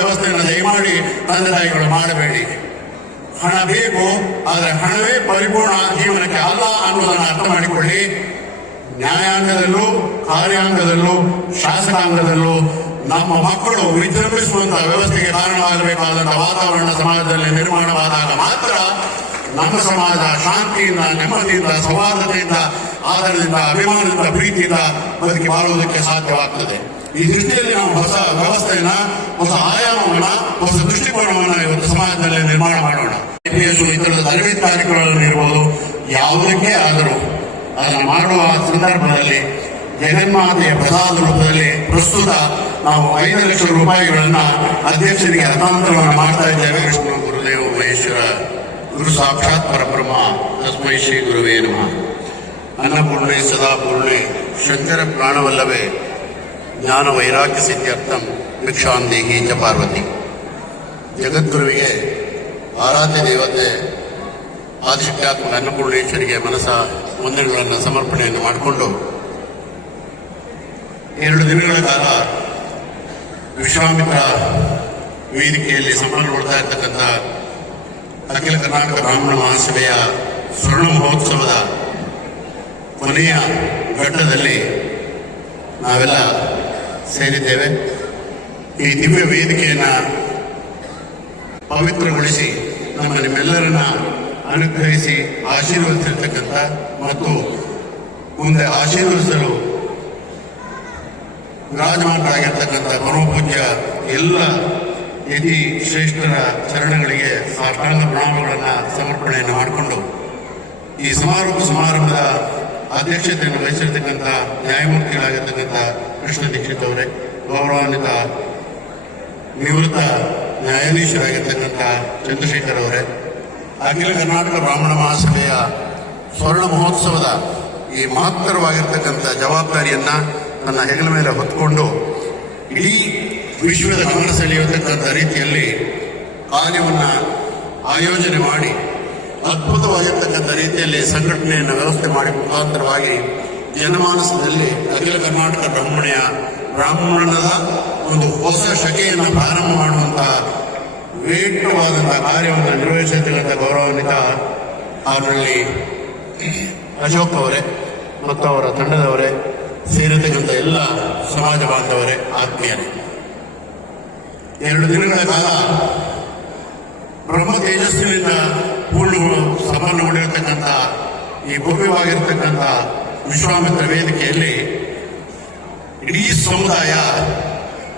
ವ್ಯವಸ್ಥೆಯನ್ನು ದಯಮಾಡಿ ತಂದೆ ತಾಯಿಗಳು ಮಾಡಬೇಡಿ? ಹಣ ಬೇಕು, ಆದರೆ ಹಣವೇ ಪರಿಪೂರ್ಣ ಜೀವನಕ್ಕೆ ಅಲ್ಲ ಅನ್ನೋದನ್ನು ಅರ್ಥ ಮಾಡಿಕೊಳ್ಳಿ. ನ್ಯಾಯಾಂಗದಲ್ಲೂ, ಕಾರ್ಯಾಂಗದಲ್ಲೂ, ಶಾಸಕಾಂಗದಲ್ಲೂ ನಮ್ಮ ಮಕ್ಕಳು ವಿಜೃಂಭಿಸುವಂತಹ ವ್ಯವಸ್ಥೆಗೆ ಕಾರಣವಾಗಬೇಕಾದಂತಹ ವಾತಾವರಣ ಸಮಾಜದಲ್ಲಿ ನಿರ್ಮಾಣವಾದಾಗ ಮಾತ್ರ ನಮ್ಮ ಸಮಾಜ ಶಾಂತಿಯಿಂದ, ನೆಮ್ಮದಿಯಿಂದ, ಸೌಹಾರ್ದತೆಯಿಂದ ಆಧಾರದಿಂದ ಅಭಿಮಾನದಿಂದ, ಪ್ರೀತಿಯಿಂದ ಬದುಕಿ ಬಾಳುವುದಕ್ಕೆ ಸಾಧ್ಯವಾಗ್ತದೆ. ಈ ದೃಷ್ಟಿಯಲ್ಲಿ ನಾವು ಹೊಸ ವ್ಯವಸ್ಥೆಯನ್ನ, ಹೊಸ ಆಯಾಮವನ್ನ, ಹೊಸ ದೃಷ್ಟಿಕೋನವನ್ನ ಇವತ್ತು ಸಮಾಜದಲ್ಲಿ ನಿರ್ಮಾಣ ಮಾಡೋಣ. ಐಪಿಎಸ್ ಇತರದ ತರಬೇತಿ ಕಾರ್ಯಕ್ರಮಗಳನ್ನು ಇರ್ಬೋದು, ಯಾವುದಕ್ಕೆ ಆದರೂ. ಅದನ್ನು ಮಾಡುವ ಸಂದರ್ಭದಲ್ಲಿ, ಜಗನ್ಮಾತೆಯ ಪ್ರಸಾದ ರೂಪದಲ್ಲಿ ಪ್ರಸ್ತುತ ನಾವು ಐದು ಲಕ್ಷ ರೂಪಾಯಿಗಳನ್ನ ಅಧ್ಯಕ್ಷರಿಗೆ ಹಸ್ತಾಂತರವನ್ನು ಮಾಡ್ತಾ ಇದ್ದೇವೆ. ವಿಷ್ಣು ಗುರುದೇವ ಮಹೇಶ್ವರ ಗುರು ಸಾಕ್ಷಾತ್ ಪರಬ್ರಹ್ಮ. ತಸ್ಮೈ ಶ್ರೀ ಗುರುವೇ ನಮಃ. ಅನ್ನಪೂರ್ಣೆ ಸದಾ ಪೂರ್ಣೆ ಶಂಕರ ಪ್ರಾಣವಲ್ಲವೇ ಜ್ಞಾನ ವೈರಾಗ್ಯ ಸಿದ್ಧಾರ್ಥಂ ಭಿಕ್ಷಾಂದೇಹಿ ಚ ಪಾರ್ವತಿ. ಜಗದ್ಗುರುವಿಗೆ ಆರಾಧ್ಯ ದೇವತೆ ಆದಿಶಕ್ತಾತ್ಮಕ ಅನ್ನಪೂರ್ಣೇಶ್ವರಿಗೆ ಮನಸ ವಂದನೆಗಳನ್ನು ಸಮರ್ಪಣೆಯನ್ನು ಮಾಡಿಕೊಂಡು ಎರಡು ದಿನಗಳ ಕಾಲ ವಿಶ್ವಾಮಿತ್ರ ವೇದಿಕೆಯಲ್ಲಿ ಸಂಪನ್ನಗೊಳ್ತಾ ಇರತಕ್ಕಂಥ ಅಖಿಲ ಕರ್ನಾಟಕ ಬ್ರಾಹ್ಮಣ ಮಹಾಸಭೆಯ ಸ್ವರ್ಣ ಮಹೋತ್ಸವದ ಕೊನೆಯ ಘಟ್ಟದಲ್ಲಿ ನಾವೆಲ್ಲ ಸೇರಿದ್ದೇವೆ. ಈ ದಿವ್ಯ ವೇದಿಕೆಯನ್ನ ಪವಿತ್ರಗೊಳಿಸಿ ನಮ್ಮ ನಿಮ್ಮೆಲ್ಲರನ್ನ ಅನುಗ್ರಹಿಸಿ ಆಶೀರ್ವದಿಸಿರ್ತಕ್ಕಂಥ ಮತ್ತು ಮುಂದೆ ಆಶೀರ್ವದಿಸಲು ವಿರಾಜಮಾನರಾಗಿರ್ತಕ್ಕಂಥ ಮನೋಪೂಜ್ಯ ಎಲ್ಲ ಯತಿ ಶ್ರೇಷ್ಠರ ಚರಣಗಳಿಗೆ ಸಾಷ್ಟಾಂಗ ಪ್ರಣಾಮಗಳನ್ನು ಸಮರ್ಪಣೆಯನ್ನು ಮಾಡಿಕೊಂಡು ಈ ಸಮಾರೋಪ ಸಮಾರಂಭದ ಅಧ್ಯಕ್ಷತೆಯನ್ನು ವಹಿಸಿರ್ತಕ್ಕಂಥ ನ್ಯಾಯಮೂರ್ತಿಗಳಾಗಿರ್ತಕ್ಕಂಥ ಕೃಷ್ಣ ದೀಕ್ಷಿತ್ ಅವರೇ, ಗೌರವಾನ್ವಿತ ನಿವೃತ್ತ ನ್ಯಾಯಾಧೀಶರಾಗಿರ್ತಕ್ಕಂಥ ಚಂದ್ರಶೇಖರ್ ಅವರೇ, ಅಖಿಲ ಕರ್ನಾಟಕ ಬ್ರಾಹ್ಮಣ ಮಹಾಸಭೆಯ ಸ್ವರ್ಣ ಮಹೋತ್ಸವದ ಈ ಮಹತ್ತರವಾಗಿರ್ತಕ್ಕಂಥ ಜವಾಬ್ದಾರಿಯನ್ನ ನನ್ನ ಹೆಗಲ ಮೇಲೆ ಹೊತ್ಕೊಂಡು ಇಡೀ ವಿಶ್ವದ ಗಮನ ಸೆಳೆಯತಕ್ಕಂಥ ರೀತಿಯಲ್ಲಿ ಕಾರ್ಯವನ್ನ ಆಯೋಜನೆ ಮಾಡಿ ಅದ್ಭುತವಾಗಿರ್ತಕ್ಕಂಥ ರೀತಿಯಲ್ಲಿ ಸಂಘಟನೆಯನ್ನು ವ್ಯವಸ್ಥೆ ಮಾಡಿ ಮುಖಾಂತರವಾಗಿ ಜನಮಾನಸದಲ್ಲಿ ಅಖಿಲ ಕರ್ನಾಟಕ ಬ್ರಾಹ್ಮಣೆಯ ಬ್ರಾಹ್ಮಣದ ಒಂದು ಹೊಸ ಶಕೆಯನ್ನು ಪ್ರಾರಂಭ ಮಾಡುವಂತಹ ವೇಗವಾದಂತಹ ಕಾರ್ಯವನ್ನು ನಿರ್ವಹಿಸಿರ್ತಕ್ಕಂಥ ಗೌರವಾನ್ವಿತ ಅವರಲ್ಲಿ ಅಶೋಕ್ ಅವರೇ ಮತ್ತು ಅವರ ತಂಡದವರೇ ಸೇರಿರ್ತಕ್ಕಂಥ ಎಲ್ಲ ಸಮಾಜ ಬಾಂಧವರೇ, ಆತ್ಮೀಯರೇ. ಎರಡು ದಿನಗಳ ಕಾಲ ಬ್ರಹ್ಮ ತೇಜಸ್ಸಿನಿಂದ ಪೂರ್ಣ ಸಂಪನ್ನಗೊಂಡಿರತಕ್ಕಂಥ ಈ ಭವ್ಯವಾಗಿರ್ತಕ್ಕಂಥ ವಿಶ್ವಾಮಿತ್ರ ವೇದಿಕೆಯಲ್ಲಿ ಇಡೀ ಸಮುದಾಯ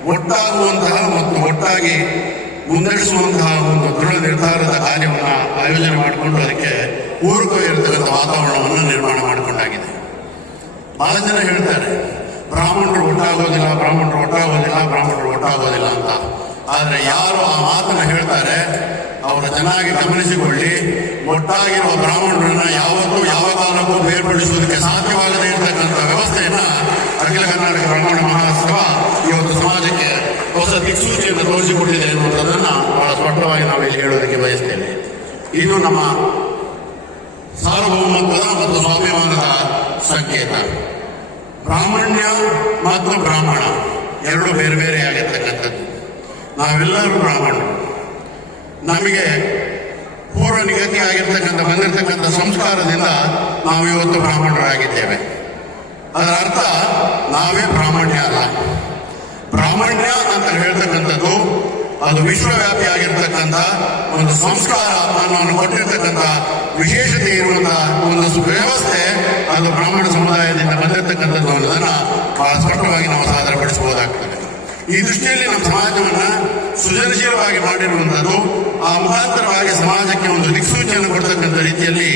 ಒಟ್ಟಾಗುವಂತಹ ಮತ್ತು ಒಟ್ಟಾಗಿ ಮುನ್ನಡೆಸುವಂತಹ ಒಂದು ದೃಢ ನಿರ್ಧಾರದ ಕಾರ್ಯವನ್ನು ಆಯೋಜನೆ ಮಾಡಿಕೊಂಡು ಅದಕ್ಕೆ ಪೂರಕವಾಗಿರತಕ್ಕಂಥ ವಾತಾವರಣವನ್ನು ನಿರ್ಮಾಣ ಮಾಡಿಕೊಂಡಾಗಿದೆ. ಬಹಳ ಜನ ಹೇಳ್ತಾರೆ, ಬ್ರಾಹ್ಮಣರು ಒಟ್ಟಾಗೋದಿಲ್ಲ ಬ್ರಾಹ್ಮಣರು ಒಟ್ಟಾಗೋದಿಲ್ಲ ಬ್ರಾಹ್ಮಣರು ಒಟ್ಟಾಗೋದಿಲ್ಲ ಅಂತ. ಆದರೆ ಯಾರು ಆ ಮಾತನ್ನು ಹೇಳ್ತಾರೆ ಅವರ ಚೆನ್ನಾಗಿ ಗಮನಿಸಿಕೊಳ್ಳಿ. ಒಟ್ಟಾಗಿರುವ ಬ್ರಾಹ್ಮಣರನ್ನ ಯಾವತ್ತೂ ಯಾವ ಕಾಲಕ್ಕೂ ಬೇರ್ಪಡಿಸುವುದಕ್ಕೆ ಸಾಧ್ಯವಾಗದೆ ಇರತಕ್ಕಂಥ ವ್ಯವಸ್ಥೆಯನ್ನ ಅಖಿಲ ಕರ್ನಾಟಕ ಬ್ರಾಹ್ಮಣ ಮಹಾಸಭಾ ಇವತ್ತು ಸಮಾಜಕ್ಕೆ ಹೊಸ ದಿಕ್ಸೂಚಿಯನ್ನು ತೋರಿಸಿಕೊಟ್ಟಿದೆ ಎನ್ನುವಂಥದ್ದನ್ನ ಬಹಳ ಸ್ಪಷ್ಟವಾಗಿ ನಾವು ಇಲ್ಲಿ ಹೇಳೋದಕ್ಕೆ ಬಯಸ್ತೇವೆ. ಇದು ನಮ್ಮ ಸಾರ್ವಭೌಮತ್ವದ ಮತ್ತು ಸ್ವಾಭಿಮಾನದ ಸಂಕೇತ. ಬ್ರಾಹ್ಮಣ್ಯ ಮತ್ತು ಬ್ರಾಹ್ಮಣ ಎರಡು ಬೇರೆ ಬೇರೆ ಆಗಿರ್ತಕ್ಕಂಥದ್ದು. ನಾವೆಲ್ಲರೂ ಬ್ರಾಹ್ಮಣರು. ನಮಗೆ ಪೂರ್ವ ನಿಗದಿ ಆಗಿರ್ತಕ್ಕಂಥ, ಬಂದಿರತಕ್ಕಂಥ ಸಂಸ್ಕಾರದಿಂದ ನಾವು ಇವತ್ತು ಬ್ರಾಹ್ಮಣರಾಗಿದ್ದೇವೆ. ಅದರ ಅರ್ಥ, ನಾವೇ ಬ್ರಾಹ್ಮಣ್ಯ ಅಲ್ಲ. ಬ್ರಾಹ್ಮಣ್ಯ ಅಂತ ಹೇಳ್ತಕ್ಕಂಥದ್ದು, ಅದು ವಿಶ್ವವ್ಯಾಪಿ ಆಗಿರ್ತಕ್ಕಂಥ ಒಂದು ಸಂಸ್ಕಾರ ಅನ್ನೋನು ಕೊಟ್ಟಿರ್ತಕ್ಕಂಥ ವಿಶೇಷತೆ ಇರುವಂತಹ ಒಂದು ವ್ಯವಸ್ಥೆ ಅದು ಬ್ರಾಹ್ಮಣ ಸಮುದಾಯದಿಂದ ಬಂದಿರತಕ್ಕಂಥದ್ದು ಅನ್ನೋದನ್ನ ಬಹಳ ಸ್ಪಷ್ಟವಾಗಿ ನಾವು ಸಾದರಪಡಿಸಬಹುದಾಗ್ತದೆ. ಈ ದೃಷ್ಟಿಯಲ್ಲಿ ನಮ್ಮ ಸಮಾಜವನ್ನ ಸೃಜನಶೀಲವಾಗಿ ಮಾಡಿರುವಂಥದ್ದು ಆ ಮುಖಾಂತರವಾಗಿ ಸಮಾಜಕ್ಕೆ ಒಂದು ದಿಕ್ಸೂಚಿಯನ್ನು ಕೊಡ್ತಕ್ಕಂಥ ರೀತಿಯಲ್ಲಿ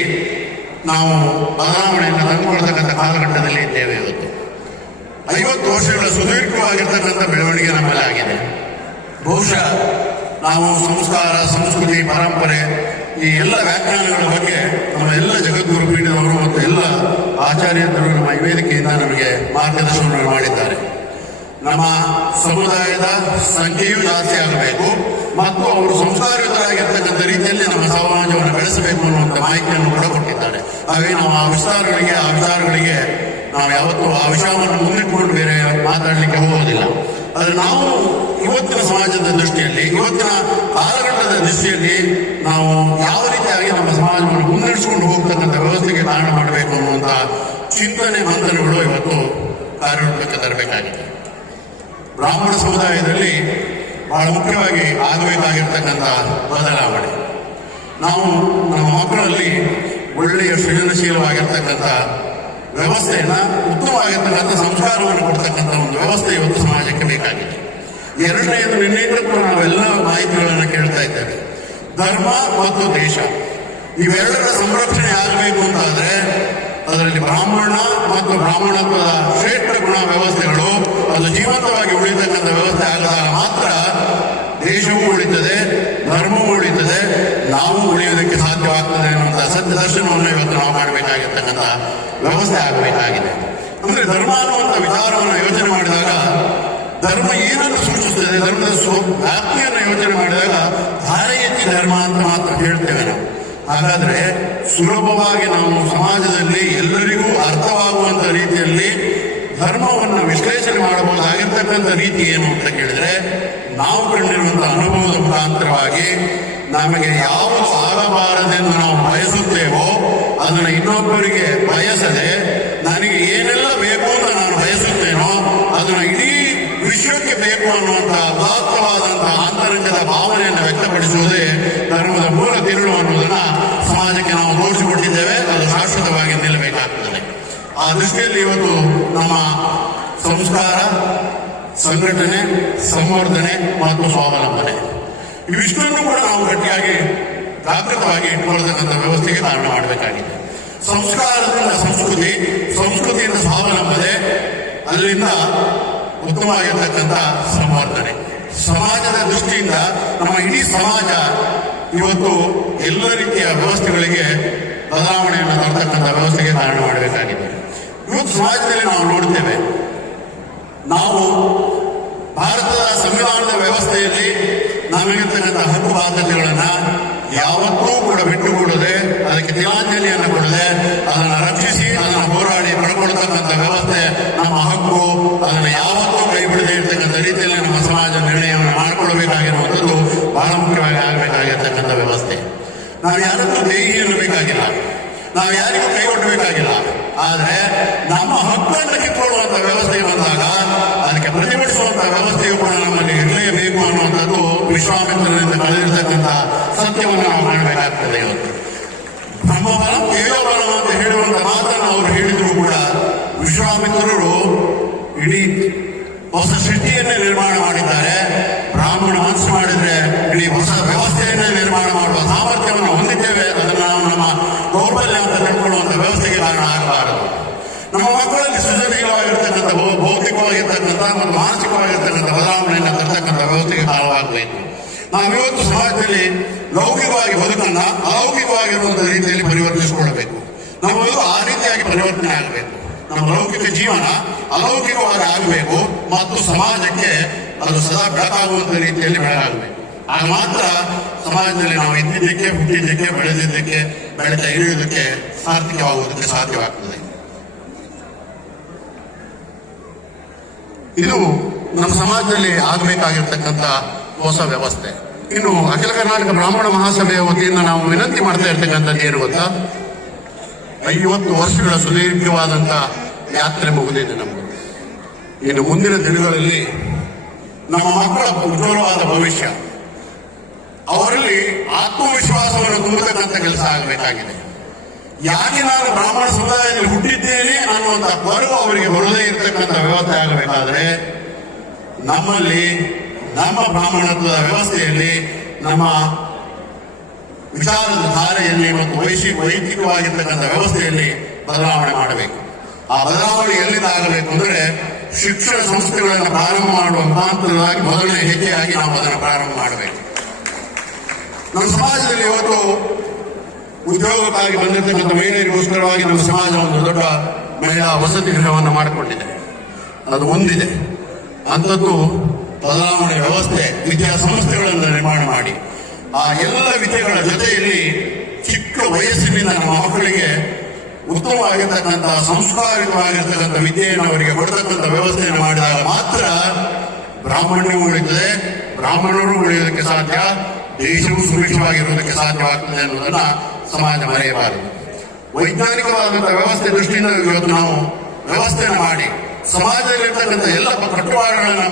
ನಾವು ಬದಲಾವಣೆಯನ್ನು ತಂದುಕೊಳ್ತಕ್ಕಂಥ ಕಾಲಘಟ್ಟದಲ್ಲಿ ಇದ್ದೇವೆ ಇವತ್ತು. ಐವತ್ತು ವರ್ಷಗಳ ಸುದೀರ್ಘವಾಗಿರ್ತಕ್ಕಂಥ ಬೆಳವಣಿಗೆ ನಮ್ಮಲ್ಲಿ ಆಗಿದೆ. ಬಹುಶಃ ನಾವು ಸಂಸ್ಕಾರ, ಸಂಸ್ಕೃತಿ, ಪರಂಪರೆ, ಈ ಎಲ್ಲ ವ್ಯಾಖ್ಯಾನಗಳ ಬಗ್ಗೆ ನಮ್ಮ ಎಲ್ಲ ಜಗದ್ಗುರು ಪೀಠದವರು ಮತ್ತು ಎಲ್ಲ ಆಚಾರ್ಯರು ನಮ್ಮ ವೇದಿಕೆಯಿಂದ ನಮಗೆ ಮಾರ್ಗದರ್ಶನವನ್ನು ಮಾಡಿದ್ದಾರೆ. ನಮ್ಮ ಸಮುದಾಯದ ಸಂಖ್ಯೆಯೂ ಜಾಸ್ತಿ ಆಗಬೇಕು ಮತ್ತು ಅವರು ಸಂಸ್ಕಾರಯುತರಾಗಿರ್ತಕ್ಕಂಥ ರೀತಿಯಲ್ಲಿ ನಮ್ಮ ಸಮಾಜವನ್ನು ಬೆಳೆಸಬೇಕು ಅನ್ನುವಂಥ ಮಾಹಿತಿಯನ್ನು ಕೂಡ ಕೊಟ್ಟಿದ್ದಾರೆ. ಹಾಗೆ ನಾವು ಆ ವಿಚಾರಗಳಿಗೆ ಆ ವಿಚಾರಗಳಿಗೆ ನಾವು ಯಾವತ್ತೂ ಆ ವಿಷಯವನ್ನು ಮುಂದಿಟ್ಟುಕೊಂಡು ಬೇರೆ ಮಾತಾಡಲಿಕ್ಕೆ ಹೋಗೋದಿಲ್ಲ. ಆದರೆ ನಾವು ಇವತ್ತಿನ ಸಮಾಜದ ದೃಷ್ಟಿಯಲ್ಲಿ, ಇವತ್ತಿನ ಕಾಲಘಟ್ಟದ ದೃಷ್ಟಿಯಲ್ಲಿ ನಾವು ಯಾವ ರೀತಿಯಾಗಿ ನಮ್ಮ ಸಮಾಜವನ್ನು ಮುನ್ನಡೆಸಿಕೊಂಡು ಹೋಗ್ತಕ್ಕಂಥ ವ್ಯವಸ್ಥೆಗೆ ಕಾರಣ ಮಾಡಬೇಕು ಅನ್ನುವಂಥ ಚಿಂತನೆ, ಮಂಥನಗಳು ಇವತ್ತು ಕಾರ್ಯರೂಪಕ್ಕೆ ತರಬೇಕಾಗಿದೆ. ಬ್ರಾಹ್ಮಣ ಸಮುದಾಯದಲ್ಲಿ ಬಹಳ ಮುಖ್ಯವಾಗಿ ಆಗಬೇಕಾಗಿರ್ತಕ್ಕಂಥ ಬದಲಾವಣೆ. ನಾವು ನಮ್ಮ ಮಕ್ಕಳಲ್ಲಿ ಒಳ್ಳೆಯ ಸೃಜನಶೀಲವಾಗಿರ್ತಕ್ಕಂಥ ವ್ಯವಸ್ಥೆಯನ್ನ ಉತ್ತಮವಾಗಿರ್ತಕ್ಕಂಥ ಸಂಸ್ಕಾರವನ್ನು ಕೊಡ್ತಕ್ಕಂಥ ಒಂದು ವ್ಯವಸ್ಥೆ ಇವತ್ತು ಸಮಾಜಕ್ಕೆ ಬೇಕಾಗಿದೆ. ಎರಡನೆಯದು ನಿನ್ನೆ ಕೂಡ ನಾವೆಲ್ಲ ಮಾಹಿತಿಗಳನ್ನು ಕೇಳ್ತಾ ಇದ್ದೇವೆ. ಧರ್ಮ ಮತ್ತು ದೇಶ. ಇವೆರಡರ ಸಂರಕ್ಷಣೆ ಆಗಬೇಕು ಅಂತಾದ್ರೆ ಅದರಲ್ಲಿ ಬ್ರಾಹ್ಮಣ ಮತ್ತು ಬ್ರಾಹ್ಮಣತ್ವದ ಶ್ರೇಷ್ಠ ಗುಣ ವ್ಯವಸ್ಥೆಗಳು ಅದು ಜೀವಂತವಾಗಿ ಉಳಿತಕ್ಕಂಥ ವ್ಯವಸ್ಥೆ ಆಗದಾಗ ಮಾತ್ರ ದೇಶವೂ ಉಳಿತದೆ, ಧರ್ಮವೂ ಉಳಿತದೆ, ನಾವು ಉಳಿಯುವುದಕ್ಕೆ ಸಾಧ್ಯವಾಗ್ತದೆ ಅನ್ನುವಂಥ ಸತ್ಯ ದರ್ಶನವನ್ನು ಇವತ್ತು ನಾವು ಮಾಡಬೇಕಾಗಿರ್ತಕ್ಕಂಥ ವ್ಯವಸ್ಥೆ ಆಗಬೇಕಾಗಿದೆ. ಅಂದ್ರೆ ಧರ್ಮ ಅನ್ನುವಂಥ ವಿಚಾರವನ್ನು ಯೋಚನೆ ಮಾಡಿದಾಗ, ಧರ್ಮ ಏನನ್ನು ಸೂಚಿಸುತ್ತದೆ, ಧರ್ಮದ ಸ್ವ ವ್ಯಾಪ್ತಿಯನ್ನು ಯೋಚನೆ ಮಾಡಿದಾಗ, ಧಾರೆ ಎತ್ತಿ ಧರ್ಮ ಅಂತ ಮಾತ್ರ ಹೇಳ್ತೇವೆ ನಾವು. ಹಾಗಾದ್ರೆ ಸುಲಭವಾಗಿ ನಾವು ಸಮಾಜದಲ್ಲಿ ಎಲ್ಲರಿಗೂ ಅರ್ಥವಾಗುವಂತ ರೀತಿಯಲ್ಲಿ ಧರ್ಮವನ್ನು ವಿಶ್ಲೇಷಣೆ ಮಾಡಬಹುದಾಗಿರ್ತಕ್ಕಂಥ ರೀತಿ ಏನು ಅಂತ ಕೇಳಿದ್ರೆ, ನಾವು ಕಂಡಿರುವಂತಹ ಅನುಭವದ ಮುಖಾಂತರವಾಗಿ ನಮಗೆ ಯಾವುದು ಆಗಬಾರದೆಂದು ನಾವು ಬಯಸುತ್ತೇವೋ, ಅದನ್ನು ಇನ್ನೊಬ್ಬರಿಗೆ ಬಯಸದೆ, ನನಗೆ ಏನೆಲ್ಲ ಬೇಕು ಅಂತ ನಾನು ಬಯಸುತ್ತೇನೋ, ಅದನ್ನು ಇಡೀ ವಿಶ್ವಕ್ಕೆ ಬೇಕು ಅನ್ನುವಂತಹ ಮಹತ್ವವಾದಂತಹ ಆಂತರಿಕದ ಭಾವನೆಯನ್ನು ವ್ಯಕ್ತಪಡಿಸುವುದೇ ಧರ್ಮದ ಮೂಲ ತಿರುಳು ಅನ್ನುವುದನ್ನ ಸಮಾಜಕ್ಕೆ ನಾವು ತೋರಿಸಿಕೊಟ್ಟಿದ್ದೇವೆ. ಅದು ಶಾಶ್ವತವಾಗಿ ನಿಲ್ಲಬೇಕಾಗ್ತದೆ. ಆ ದೃಷ್ಟಿಯಲ್ಲಿ ಇವತ್ತು ನಮ್ಮ ಸಂಸ್ಕಾರ, ಸಂಘಟನೆ, ಸಂವರ್ಧನೆ ಮತ್ತು ಸ್ವಾವಲಂಬನೆ. ಇವಿಷ್ಟನ್ನು ಕೂಡ ನಾವು ಗಟ್ಟಿಯಾಗಿ ಜಾಗೃತವಾಗಿ ಇಟ್ಕೊಳ್ತಕ್ಕಂಥ ವ್ಯವಸ್ಥೆಗೆ ಕಾರಣ ಮಾಡಬೇಕಾಗಿದೆ. ಸಂಸ್ಕಾರದಿಂದ ಸಂಸ್ಕೃತಿ, ಸಂಸ್ಕೃತಿಯಿಂದ ಸ್ವಾವಲಂಬನೆ, ಅಲ್ಲಿಂದ ಉತ್ತಮವಾಗಿರ್ತಕ್ಕಂಥ ಸಮರ್ಥನೆ ಸಮಾಜದ ದೃಷ್ಟಿಯಿಂದ ನಮ್ಮ ಇಡೀ ಸಮಾಜ ಇವತ್ತು ಎಲ್ಲ ರೀತಿಯ ವ್ಯವಸ್ಥೆಗಳಿಗೆ ಬದಲಾವಣೆಯನ್ನು ತರತಕ್ಕಂಥ ವ್ಯವಸ್ಥೆಗೆ ಕಾರಣ ಮಾಡಬೇಕಾಗಿದೆ. ಇವತ್ತು ಸಮಾಜದಲ್ಲಿ ನಾವು ನೋಡ್ತೇವೆ, ನಾವು ಭಾರತದ ಸಂವಿಧಾನದ ವ್ಯವಸ್ಥೆಯಲ್ಲಿ ನಮಗಿರ್ತಕ್ಕಂಥ ಹಕ್ಕು ಬಾಧ್ಯತೆಗಳನ್ನ ಯಾವತ್ತೂ ಕೂಡ ಬಿಟ್ಟುಕೊಡದೆ ತಿಲಾಂಜಲಿಯನ್ನು ಕೊಡದೆ ಅದನ್ನು ರಕ್ಷಿಸಿ ಅದನ್ನು ಹೋರಾಡಿ ಪಡ್ಕೊಳ್ತಕ್ಕಂಥ ವ್ಯವಸ್ಥೆ ನಮ್ಮ ಹಕ್ಕು ಅದನ್ನು ಯಾವತ್ತೂ ಕೈ ಬಿಡದೆ ಇರ್ತಕ್ಕಂಥ ರೀತಿಯಲ್ಲಿ ನಮ್ಮ ಸಮಾಜ ನಿರ್ಣಯವನ್ನು ಮಾಡಿಕೊಳ್ಬೇಕಾಗಿರುವಂಥದ್ದು ಬಹಳ ಮುಖ್ಯವಾಗಿ ಆಗಬೇಕಾಗಿರ್ತಕ್ಕಂಥ ವ್ಯವಸ್ಥೆ. ನಾವು ಯಾರಕ್ಕೂ ದೇಹಿ ಇರಬೇಕಾಗಿಲ್ಲ. ನಾವು ಯಾರಿಗೂ ಕೈ ಆದರೆ ನಮ್ಮ ಹಕ್ಕನ್ನು ಕಿತ್ಕೊಳ್ಳುವಂಥ ವ್ಯವಸ್ಥೆ ಬಂದಾಗ, ಅದಕ್ಕೆ ಪ್ರತಿಭಟಿಸುವಂಥ ವ್ಯವಸ್ಥೆಯು ಕೂಡ ನಮ್ಮಲ್ಲಿ ಇರಲೇಬೇಕು ಅನ್ನುವಂಥದ್ದು ವಿಶ್ವಾಮಿತ್ರನಿಂದ ಕಳೆದಿರ್ತಕ್ಕಂಥ ಸತ್ಯವನ್ನು ನಾವು ಮಾಡಬೇಕಾಗ್ತದೆ ಇವತ್ತು. ನಮ್ಮ ಬಲ ಅಂತ ಹೇಳುವಂಥ ಮಾತನ್ನು ಅವರು ಹೇಳಿದ್ರು ಕೂಡ ವಿಶ್ವಾಮಿತ್ರರು ಇಡೀ ಹೊಸ ಸೃಷ್ಟಿಯನ್ನೇ ನಿರ್ಮಾಣ ಮಾಡಿದ್ದಾರೆ. ಬ್ರಾಹ್ಮಣ ಮನಸ್ಸು ಮಾಡಿದ್ರೆ ಇಡೀ ಹೊಸ ವ್ಯವಸ್ಥೆಯನ್ನೇ ನಿರ್ಮಾಣ ಮಾಡುವ ಸಾಮರ್ಥ್ಯವನ್ನು ಹೊಂದಿದ್ದೇವೆ. ಅದನ್ನು ನಾವು ನಮ್ಮ ದೌರ್ಬಲ್ಯ ಅಂತ ತಿಳ್ಕೊಳ್ಳುವಂತ ವ್ಯವಸ್ಥೆಗೆ ಕಾರಣ ಆಗಬಾರದು. ನಮ್ಮ ಮಕ್ಕಳಲ್ಲಿ ಸೃಜನಶೀಲವಾಗಿರ್ತಕ್ಕಂಥ ಭೌ- ಭೌತಿಕವಾಗಿರ್ತಕ್ಕಂಥ ಮತ್ತು ಮಾನಸಿಕವಾಗಿರ್ತಕ್ಕಂಥ ಬದಲಾವಣೆಯನ್ನು ತರ್ತಕ್ಕಂಥ ವ್ಯವಸ್ಥೆಗೆ ಕಾರಣವಾಗಬೇಕು. ನಾವಿವತ್ತು ಸಮಾಜದಲ್ಲಿ ಲೌಕಿಕವಾಗಿ ಬದುಕನ್ನ ಅಲೌಕಿಕವಾಗಿರುವಂತಹ ರೀತಿಯಲ್ಲಿ ಪರಿವರ್ತಿಸಿಕೊಳ್ಳಬೇಕು. ನಾವು ಆ ರೀತಿಯಾಗಿ ಪರಿವರ್ತನೆ ಆಗಬೇಕು. ನಮ್ಮ ಲೌಕಿಕ ಜೀವನ ಅಲೌಕಿಕವಾಗಿ ಆಗಬೇಕು, ಮತ್ತು ಸಮಾಜಕ್ಕೆ ಅದು ಸದಾ ಬೆಳಕಾಗುವಂತ ರೀತಿಯಲ್ಲಿ ಬೆಳಗಾಗಬೇಕು ಆಗ ಮಾತ್ರ ಸಮಾಜದಲ್ಲಿ ನಾವು ಇದ್ದಿದ್ದಕ್ಕೆ, ಹುಟ್ಟಿದ್ದಕ್ಕೆ, ಬೆಳೆದಿದ್ದಕ್ಕೆ ಬೆಳೆದ ಇಳಿಯುವುದಕ್ಕೆ ಸಾರ್ಥಕವಾಗುವುದಕ್ಕೆ ಸಾಧ್ಯವಾಗ್ತದೆ. ಇದು ನಮ್ಮ ಸಮಾಜದಲ್ಲಿ ಆಗಬೇಕಾಗಿರ್ತಕ್ಕಂಥ ಹೊಸ ವ್ಯವಸ್ಥೆ. ಇನ್ನು ಅಖಿಲ ಕರ್ನಾಟಕ ಬ್ರಾಹ್ಮಣ ಮಹಾಸಭೆಯ ವತಿಯಿಂದ ನಾವು ವಿನಂತಿ ಮಾಡ್ತಾ ಇರ್ತಕ್ಕಂಥದ್ದು ಏನು ಗೊತ್ತಾ? ಐವತ್ತು ವರ್ಷಗಳ ಸುದೀರ್ಘವಾದಂಥ ಯಾತ್ರೆ ಮುಗಿದಿದೆ ನಮಗೆ. ಇನ್ನು ಮುಂದಿನ ದಿನಗಳಲ್ಲಿ ನಮ್ಮ ಮಕ್ಕಳ ಉಜ್ವಲವಾದ ಭವಿಷ್ಯ. ಅವರಲ್ಲಿ ಆತ್ಮವಿಶ್ವಾಸವನ್ನು ತುಂಬತಕ್ಕಂಥ ಕೆಲಸ ಆಗಬೇಕಾಗಿದೆ. ಯಾಕೆ ನಾನು ಬ್ರಾಹ್ಮಣ ಸಮುದಾಯದಲ್ಲಿ ಹುಟ್ಟಿದ್ದೇನೆ ಅನ್ನುವಂಥ ಬರುವ ಅವರಿಗೆ ಬರದೇ ಇರತಕ್ಕಂಥ ವ್ಯವಸ್ಥೆ ಆಗಬೇಕಾದ್ರೆ, ನಮ್ಮಲ್ಲಿ, ನಮ್ಮ ಬ್ರಾಹ್ಮಣತ್ವದ ವ್ಯವಸ್ಥೆಯಲ್ಲಿ, ನಮ್ಮ ವಿಚಾರದ ಧಾರೆಯಲ್ಲಿ ಮತ್ತು ವೈಶಿ ವೈಯಕ್ತಿಕವಾಗಿರ್ತಕ್ಕಂಥ ವ್ಯವಸ್ಥೆಯಲ್ಲಿ ಬದಲಾವಣೆ ಮಾಡಬೇಕು. ಆ ಬದಲಾವಣೆ ಎಲ್ಲಿಂದ ಆಗಬೇಕು ಅಂದ್ರೆ ಶಿಕ್ಷಣ ಸಂಸ್ಥೆಗಳನ್ನು ಪ್ರಾರಂಭ ಮಾಡುವ ಮುಖಾಂತರವಾಗಿ ಮೊದಲನೇ ಹೆಜ್ಜೆಯಾಗಿ ನಾವು ಅದನ್ನು ಪ್ರಾರಂಭ ಮಾಡಬೇಕು. ನಮ್ಮ ಸಮಾಜದಲ್ಲಿ ಇವತ್ತು ಉದ್ಯೋಗಕ್ಕಾಗಿ ಬಂದಿರತಕ್ಕಂಥ ಮಹಿಳೆಯರಿಗೋಸ್ಕರವಾಗಿ ನಮ್ಮ ಸಮಾಜ ಒಂದು ದೊಡ್ಡ ಮಹಿಳಾ ವಸತಿ ಗೃಹವನ್ನು ಮಾಡಿಕೊಂಡಿದೆ. ಅದು ಹೊಂದಿದೆ ಅಂಥದ್ದು ಬದಲಾವಣೆ ವ್ಯವಸ್ಥೆ ವಿದ್ಯಾ ಸಂಸ್ಥೆಗಳನ್ನು ನಿರ್ಮಾಣ ಮಾಡಿ. ಆ ಎಲ್ಲ ವಿದ್ಯೆಗಳ ಜೊತೆಯಲ್ಲಿ ಚಿಕ್ಕ ವಯಸ್ಸಿನಿಂದ ನಮ್ಮ ಮಕ್ಕಳಿಗೆ ಉತ್ತಮವಾಗಿರ್ತಕ್ಕಂಥ ಸಂಸ್ಕಾರಿತವಾಗಿರ್ತಕ್ಕಂಥ ವಿದ್ಯೆಯನ್ನು ಅವರಿಗೆ ಕೊಡ್ತಕ್ಕಂಥ ವ್ಯವಸ್ಥೆಯನ್ನು ಮಾಡಿದಾಗ ಮಾತ್ರ ಬ್ರಾಹ್ಮಣ್ಯವು ಉಳಿತದೆ. ಬ್ರಾಹ್ಮಣರು ಉಳಿಯೋದಕ್ಕೆ ಸಾಧ್ಯ. ದೇಶವು ಸುಭಿಕ್ಷವಾಗಿರುವುದಕ್ಕೆ ಸಾಧ್ಯವಾಗ್ತದೆ ಅನ್ನೋದನ್ನ ಸಮಾಜ ಮರೆಯಬಾರದು. ವೈಜ್ಞಾನಿಕವಾದಂತಹ ವ್ಯವಸ್ಥೆ ದೃಷ್ಟಿಯಿಂದ ಇವತ್ತು ನಾವು ವ್ಯವಸ್ಥೆಯನ್ನು ಮಾಡಿ ಸಮಾಜದಲ್ಲಿರ್ತಕ್ಕಂಥ ಎಲ್ಲ ಕಟ್ಟುಪಾಡುಗಳನ್ನು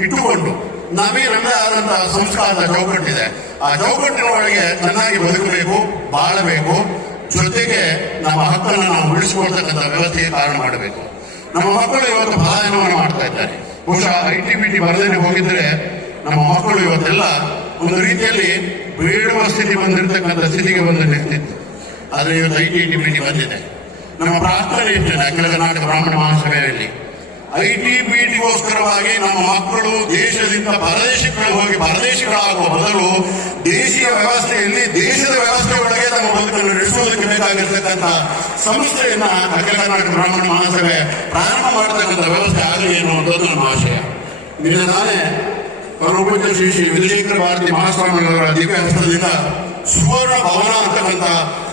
ಇಟ್ಟುಕೊಂಡು ನಮಗೆ ನಮ್ಮದೇ ಆದಂತಹ ಸಂಸ್ಕಾರದ ಚೌಕಟ್ಟಿದೆ. ಆ ಚೌಕಟ್ಟಿನ ಒಳಗೆ ಚೆನ್ನಾಗಿ ಬದುಕಬೇಕು, ಬಾಳಬೇಕು. ಜೊತೆಗೆ ನಮ್ಮ ಹಕ್ಕನ್ನು ನಾವು ಉಳಿಸಿಕೊಳ್ತಕ್ಕಂಥ ವ್ಯವಸ್ಥೆಗೆ ಕಾರಣ ಮಾಡಬೇಕು. ನಮ್ಮ ಮಕ್ಕಳು ಇವತ್ತು ಪಲಾಯನವನ್ನು ಮಾಡ್ತಾ ಇದ್ದಾರೆ. ಬಹುಶಃ ಐ ಟಿ ಬಿ ಟಿ ಬರದೇನೆ ಹೋಗಿದ್ರೆ ನಮ್ಮ ಮಕ್ಕಳು ಇವತ್ತೆಲ್ಲ ಒಂದು ರೀತಿಯಲ್ಲಿ ಬೇಡುವ ಸ್ಥಿತಿ ಬಂದಿರತಕ್ಕಂಥ ಸ್ಥಿತಿಗೆ ಬಂದು ನಿಂತಿತ್ತು. ಆದರೆ ಇವತ್ತು I T T B T ಬಂದಿದೆ. ನಮ್ಮ ಪ್ರಾರ್ಥನೆ ಇರ್ತೇನೆ ಅಖಿಲ ಕರ್ನಾಟಕ ಬ್ರಾಹ್ಮಣ ಮಹಾಸಭೆಯಲ್ಲಿ ಐ ಟಿ ಬಿ ಟಿಗೋಸ್ಕರವಾಗಿ ನಮ್ಮ ಮಕ್ಕಳು ದೇಶದಿಂದ ಪರದೇಶಕ್ಕೆ ಹೋಗಿ ಪರದೇಶಗಳಾಗುವ ಬದಲು ದೇಶೀಯ ವ್ಯವಸ್ಥೆಯಲ್ಲಿ ದೇಶದ ವ್ಯವಸ್ಥೆ ಒಳಗೆ ನಮ್ಮ ಬದುಕನ್ನು ನಡೆಸುವುದಕ್ಕೆ ಬೇಕಾಗಿರ್ತಕ್ಕಂಥ ಸಂಸ್ಥೆಯನ್ನ ಅಖಿಲ ಕರ್ನಾಟಕ ಬ್ರಾಹ್ಮಣ ಮಹಾಸಭೆ ಪ್ರಾರಂಭ ಮಾಡತಕ್ಕಂತ ವ್ಯವಸ್ಥೆ ಆಗಲಿ ಎನ್ನುವಂಥದ್ದು ನಮ್ಮ ಆಶಯ. ನಿನ್ನೆ ನಾನೇ ಪರಮಪೂಜ್ಯ ಶ್ರೀ ಶ್ರೀ ವಿಜಯೇಂದ್ರ ಭಾರತಿ ಮಹಾಸ್ವಾಮಿಗಳವರ ದಿವ್ಯ ಹಸ್ತದಿಂದ ಸುವರ್ಣ ಭವನ ಅಂತಕ್ಕಂಥ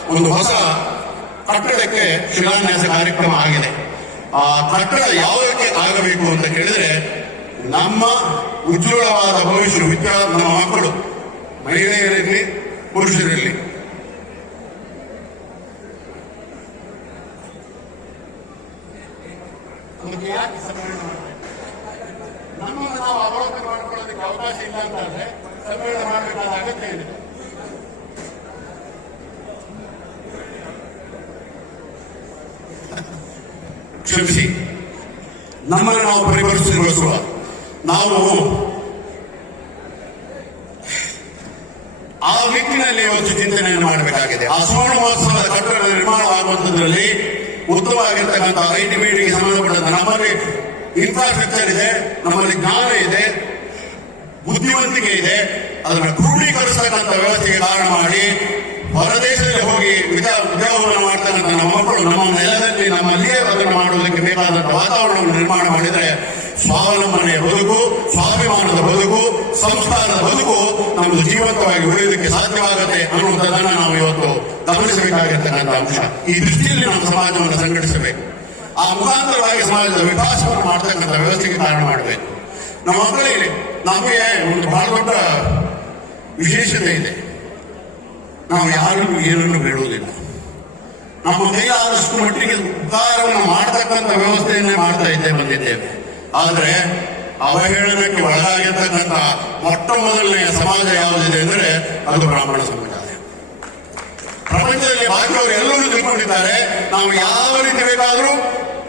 ಒಂದು ಹೊಸ ಕಟ್ಟಡಕ್ಕೆ ಶಿಲಾನ್ಯಾಸ ಕಾರ್ಯಕ್ರಮ ಆಗಿದೆ. ಆ ಕಟ್ಟಡ ಯಾವುದಕ್ಕೆ ಆಗಬೇಕು ಅಂತ ಕೇಳಿದ್ರೆ ನಮ್ಮ ಉಜ್ವಲವಾದ ಭವಿಷ್ಯ ವಿದ್ಯಾ ನಮ್ಮ ಮಕ್ಕಳು ಮಹಿಳೆಯರಿರಲಿ ಪುರುಷರಿರಲಿ ಅದಕ್ಕೆ ಯಾಕೆ ಸಮ್ಮೇಳನ ಮಾಡ್ಬೇಕು? ನಮ್ಮನ್ನು ನಾವು ಅವಲೋಕನ ಮಾಡ್ಕೊಳ್ಳೋದಕ್ಕೆ ಅವಕಾಶ ಇಲ್ಲ ಅಂತಂದ್ರೆ ಸಮ್ಮೇಳನ ಮಾಡಬೇಕಾದ ಅಗತ್ಯ ಏನಿದೆ ಕ್ಷಮಿಸಿ ನಮ್ಮನ್ನು ನಾವು ಪರಿವರ್ತಿಸಿಗೊಳಿಸುವ ನಾವು ಆ ನಿಟ್ಟಿನಲ್ಲಿ ಇವತ್ತು ಚಿಂತನೆಯನ್ನು ಮಾಡಬೇಕಾಗಿದೆ ಆ ಸುವರ್ಣ ಮಹೋತ್ಸವದ ಕಟ್ಟಡ ನಿರ್ಮಾಣವಾಗುವಂಥದ್ರಲ್ಲಿ ಐ ಟಿ ಗೆ ಸಂಬಂಧಪಟ್ಟಂತ ನಮ್ಮಲ್ಲಿ ಇನ್ಫ್ರಾಸ್ಟ್ರಕ್ಚರ್ ಇದೆ, ನಮ್ಮಲ್ಲಿ ಜ್ಞಾನ ಇದೆ, ಬುದ್ಧಿವಂತಿಕೆ ಇದೆ. ಅದನ್ನು ಕ್ರೋಢೀಕರಿಸತಕ್ಕಂಥ ವ್ಯವಸ್ಥೆಗೆ ಕಾರಣ ಮಾಡಿ ಹೊರದೇಶದಲ್ಲಿ ಹೋಗಿ ಉದ್ಯೋಗವನ್ನು ಮಾಡ್ತಕ್ಕಂಥ ನಮ್ಮ ಮಕ್ಕಳು ನಮ್ಮ ನೆಲದಲ್ಲಿ ನಮ್ಮಲ್ಲಿಯೇ ಅದನ್ನು ಮಾಡುವುದಕ್ಕೆ ಬೇಕಾದಂತಹ ವಾತಾವರಣವನ್ನು ನಿರ್ಮಾಣ ಮಾಡಿದರೆ ಸ್ವಾವಲಂಬನೆಯ ಬದುಕು, ಸ್ವಾಭಿಮಾನದ ಬದುಕು, ಸಂಸ್ಕಾರದ ಬದುಕು ನಮ್ಮದು ಜೀವಂತವಾಗಿ ಉಳಿಯೋದಕ್ಕೆ ಸಾಧ್ಯವಾಗುತ್ತೆ ಅನ್ನುವಂಥದ್ದನ್ನು ನಾವು ಇವತ್ತು ಗಮನಿಸಬೇಕಾಗಿರ್ತಕ್ಕಂಥ ಅಂಶ. ಈ ದೃಷ್ಟಿಯಲ್ಲಿ ನಾವು ಸಮಾಜವನ್ನು ಸಂಘಟಿಸಬೇಕು. ಆ ಮುಖಾಂತರವಾಗಿ ಸಮಾಜದ ವಿಕಾಸವನ್ನು ಮಾಡ್ತಕ್ಕಂಥ ವ್ಯವಸ್ಥೆಗೆ ಕಾರಣ ಮಾಡಬೇಕು. ನಮ್ಮ ಮಕ್ಕಳಿಗೆ ನಮಗೆ ಒಂದು ಬಹಳ ದೊಡ್ಡ ವಿಶೇಷತೆ ಇದೆ. ನಾವು ಯಾರಿಗೂ ಏನನ್ನು ಬೇಡುವುದಿಲ್ಲ ನಮ್ಮ ಕೈಲಾದಷ್ಟು ಮಟ್ಟಿಗೆ ಉಪಕಾರವನ್ನು ಮಾಡತಕ್ಕಂಥ ವ್ಯವಸ್ಥೆಯನ್ನೇ ಮಾಡ್ತಾ ಇದ್ದೇ ಬಂದಿದ್ದೇವೆ. ಆದರೆ ಅವಹೇಳನಕ್ಕೆ ಒಳಗಾಗಿರ್ತಕ್ಕಂಥ ಮೊಟ್ಟ ಮೊದಲನೆಯ ಸಮಾಜ ಯಾವುದಿದೆ ಅಂದ್ರೆ ಅದು ಬ್ರಾಹ್ಮಣ ಸಮುದಾಯ. ಪ್ರಪಂಚದಲ್ಲಿ ಬಾಕಿಯವರು ಎಲ್ಲರೂ ತಿಳ್ಕೊಂಡಿದ್ದಾರೆ. ನಾವು ಯಾವ ರೀತಿ ಬೇಕಾದರೂ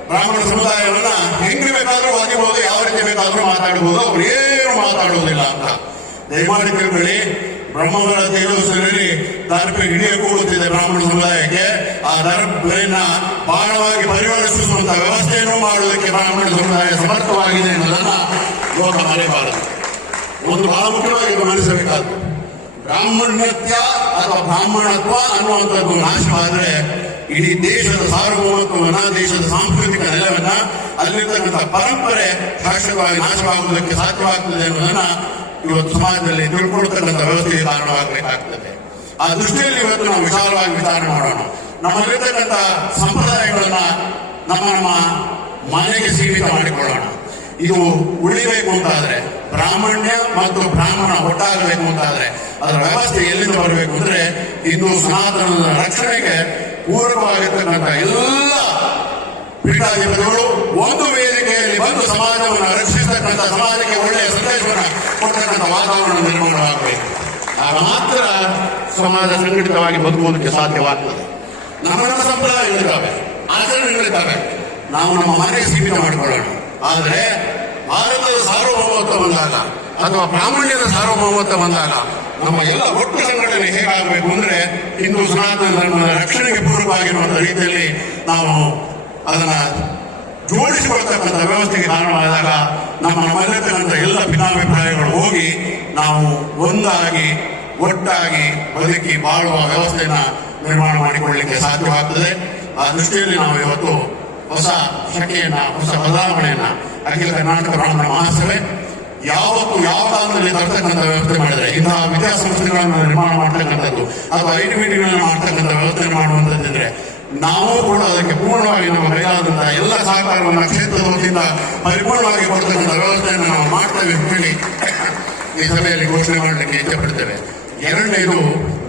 ಬ್ರಾಹ್ಮಣ ಸಮುದಾಯವನ್ನ ಹೆಂಗೆ ಬೇಕಾದರೂ ವಾದಿಬಹುದು ಯಾವ ರೀತಿ ಬೇಕಾದರೂ ಮಾತಾಡಬಹುದು ಅವ್ರು ಏನು ಮಾತಾಡುವುದಿಲ್ಲ ಅಂತ. ದಯಮಾಡಿ ತಿಳ್ಕೊಳ್ಳಿ. ಬ್ರಹ್ಮಗಳ ತೇಜಸ್ಸಿನಲ್ಲಿ ದರ್ಪ ಹಿಡಿಯ ಕೂಡುತ್ತಿದೆ ಬ್ರಾಹ್ಮಣ ಸಮುದಾಯಕ್ಕೆ. ಆ ದರ್ಪೆಯನ್ನ ಬಾಣವಾಗಿ ಪರಿವರ್ತಿಸುವಂತ ವ್ಯವಸ್ಥೆಯನ್ನು ಮಾಡುವುದಕ್ಕೆ ಬ್ರಾಹ್ಮಣ ಸಮುದಾಯ ಸಮರ್ಥವಾಗಿದೆ ಎನ್ನುವುದನ್ನು ಲೋಕ ಮರೆಯಬಾರದು. ಒಂದು ಬಹಳ ಮುಖ್ಯವಾಗಿ ಗಮನಿಸಬೇಕಾದ್ದು ಬ್ರಾಹ್ಮಣ್ಯತ್ಯ ಅಥವಾ ಬ್ರಾಹ್ಮಣತ್ವ ಅನ್ನುವಂಥದ್ದು ನಾಶವಾದರೆ ಇಡೀ ದೇಶದ ಸಾರ್ವಭೌಮತ್ವವನ್ನ, ದೇಶದ ಸಾಂಸ್ಕೃತಿಕ ನೆಲವನ್ನ, ಅಲ್ಲಿರ್ತಕ್ಕಂಥ ಪರಂಪರೆ ಶಾಶ್ವತವಾಗಿ ನಾಶವಾಗುವುದಕ್ಕೆ ಸಾಧ್ಯವಾಗ್ತದೆ ಅನ್ನೋದನ್ನ ಇವತ್ತು ಸಮಾಜದಲ್ಲಿ ತಿಳ್ಕೊಳ್ತಕ್ಕಂಥ ವ್ಯವಸ್ಥೆಗೆ ಕಾರಣವಾಗಬೇಕಾಗ್ತದೆ. ಆ ದೃಷ್ಟಿಯಲ್ಲಿ ಇವತ್ತು ನಾವು ವಿಶಾಲವಾಗಿ ವಿಚಾರಣೆ ಮಾಡೋಣ. ನಮ್ಮಲ್ಲಿರ್ತಕ್ಕಂಥ ಸಂಪ್ರದಾಯಗಳನ್ನ ನಮ್ಮ ನಮ್ಮ ಮನೆಗೆ ಸೀಮಿತ ಮಾಡಿಕೊಳ್ಳೋಣ. ಇದು ಉಳಿಬೇಕು ಅಂತಾದ್ರೆ ಬ್ರಾಹ್ಮಣ್ಯ ಮತ್ತು ಬ್ರಾಹ್ಮಣ ಒಟ್ಟಾಗಬೇಕು ಅಂತಾದ್ರೆ ಅದರ ವ್ಯವಸ್ಥೆ ಎಲ್ಲಿಂದ ಬರಬೇಕು ಅಂದ್ರೆ ಹಿಂದೂ ಸನಾತನದ ರಕ್ಷಣೆಗೆ ಪೂರಕವಾಗಿರ್ತಕ್ಕಂಥ ಎಲ್ಲ ಪೀಠಾಧಿಪತಿಗಳು ಒಂದು ವೇದಿಕೆಯಲ್ಲಿ ಬಂದು ಸಮಾಜವನ್ನು ರಕ್ಷಿಸತಕ್ಕಂಥ, ಸಮಾಜಕ್ಕೆ ಒಳ್ಳೆಯ ಸಂದೇಶವನ್ನು ಕೊಡ್ತಕ್ಕಂಥ ವಾತಾವರಣ ನಿರ್ಮಾಣವಾಗಬೇಕು. ಆಗ ಮಾತ್ರ ಸಮಾಜ ಸಂಘಟಿತವಾಗಿ ಬದುಕುವುದಕ್ಕೆ ಸಾಧ್ಯವಾಗ್ತದೆ. ನಮ್ಮ ನಮ್ಮ ಸಂಪ್ರದಾಯಗಳಿದ್ದಾವೆ ಆಚರಣೆಗಳಿದ್ದಾವೆ. ನಾವು ನಮ್ಮ ಮನೆಗೆ ಸೀಮಿತ ಮಾಡಿಕೊಳ್ಳೋಣ. ಆದರೆ ಭಾರತದ ಸಾರ್ವಭೌಮತ್ವ ಬಂದಾಗ ಅಥವಾ ಬ್ರಾಹ್ಮಣ್ಯದ ಸಾರ್ವಭೌಮತ್ವ ಬಂದಾಗ ನಮ್ಮ ಎಲ್ಲ ಒಟ್ಟು ಸಂಘಟನೆ ಹೇಗಾಗಬೇಕು ಅಂದ್ರೆ ಹಿಂದೂ ಸನಾತನ ಧರ್ಮದ ರಕ್ಷಣೆಗೆ ಪೂರ್ವವಾಗಿರುವಂತಹ ರೀತಿಯಲ್ಲಿ ನಾವು ಅದನ್ನ ಜೋಡಿಸಿಕೊಳ್ತಕ್ಕಂಥ ವ್ಯವಸ್ಥೆಗೆ ಕಾರಣವಾದಾಗ ನಮ್ಮ ನಮ್ಮಲ್ಲಿರ್ತಕ್ಕಂಥ ಎಲ್ಲ ಭಿನ್ನಾಭಿಪ್ರಾಯಗಳು ಹೋಗಿ ನಾವು ಒಂದಾಗಿ, ಒಟ್ಟಾಗಿ ಬದುಕಿ ಬಾಳುವ ವ್ಯವಸ್ಥೆಯನ್ನು ನಿರ್ಮಾಣ ಮಾಡಿಕೊಳ್ಳಲಿಕ್ಕೆ ಸಾಧ್ಯವಾಗ್ತದೆ. ಆ ದೃಷ್ಟಿಯಲ್ಲಿ ನಾವು ಇವತ್ತು ಹೊಸ ಶಕೆಯನ್ನ ಹೊಸ ಬದಲಾವಣೆಯನ್ನ, ಅಖಿಲ ಕರ್ನಾಟಕ ಬ್ರಾಹ್ಮಣ ಮಹಾಸಭೆ ಯಾವತ್ತು ಯಾವ ಕಾಲದಲ್ಲಿ ತರ್ತಕ್ಕಂಥ ವ್ಯವಸ್ಥೆ ಮಾಡಿದ್ರೆ, ಇಂತಹ ವಿದ್ಯಾಸಂಸ್ಥೆಗಳನ್ನು ನಿರ್ಮಾಣ ಮಾಡ್ತಕ್ಕಂಥದ್ದು, ಅಥವಾ ಐಟಿ ಮೀಟಿಂಗ್ ಮಾಡ್ತಕ್ಕಂಥ ವ್ಯವಸ್ಥೆ ಮಾಡುವಂತಂದ್ರೆ ನಾವು ಕೂಡ ಅದಕ್ಕೆ ಪೂರ್ಣವಾಗಿ ನಮ್ಮ ಕೈಲಾದಂತಹ ಎಲ್ಲ ಸಹಕಾರವನ್ನು ಕ್ಷೇತ್ರದ ವತಿಯಿಂದ ಪರಿಪೂರ್ಣವಾಗಿ ಕೊಡ್ತಕ್ಕಂಥ ವ್ಯವಸ್ಥೆಯನ್ನು ನಾವು ಮಾಡ್ತೇವೆ ಅಂತ ಹೇಳಿ ಈ ಸಭೆಯಲ್ಲಿ ಘೋಷಣೆ ಮಾಡಲಿಕ್ಕೆ ಇಚ್ಛೆಪಡ್ತೇವೆ. ಎರಡನೇದು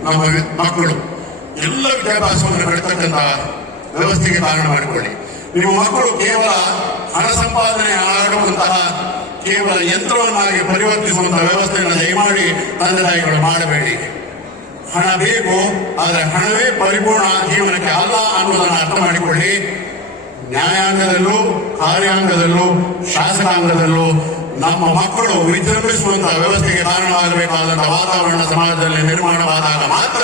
ನಮ್ಮ ಮಕ್ಕಳು. ಎಲ್ಲ ವಿದ್ಯಾಭ್ಯಾಸವನ್ನು ಬೆಳತಕ್ಕಂಥ ವ್ಯವಸ್ಥೆಗೆ ಕಾರಣ ಮಾಡಿಕೊಳ್ಳಿ. ನಿಮ್ಮ ಮಕ್ಕಳು ಕೇವಲ ಹಣ ಸಂಪಾದನೆ ಆಡುವಂತಹ ಕೇವಲ ಯಂತ್ರವನ್ನಾಗಿ ಪರಿವರ್ತಿಸುವಂತಹ ವ್ಯವಸ್ಥೆಯನ್ನು ದಯಮಾಡಿ ತಂದೆ ತಾಯಿಗಳು ಮಾಡಬೇಡಿ. ಹಣ ಬೇಕು, ಆದರೆ ಹಣವೇ ಪರಿಪೂರ್ಣ ಜೀವನಕ್ಕೆ ಅಲ್ಲ ಅನ್ನೋದನ್ನು ಅರ್ಥ ಮಾಡಿಕೊಳ್ಳಿ. ನ್ಯಾಯಾಂಗದಲ್ಲೂ, ಕಾರ್ಯಾಂಗದಲ್ಲೂ, ಶಾಸಕಾಂಗದಲ್ಲೂ ನಮ್ಮ ಮಕ್ಕಳು ವಿಜೃಂಭಿಸುವಂತಹ ವ್ಯವಸ್ಥೆಗೆ ಕಾರಣವಾಗಬೇಕಾದಂತಹ ವಾತಾವರಣ ಸಮಾಜದಲ್ಲಿ ನಿರ್ಮಾಣವಾದಾಗ ಮಾತ್ರ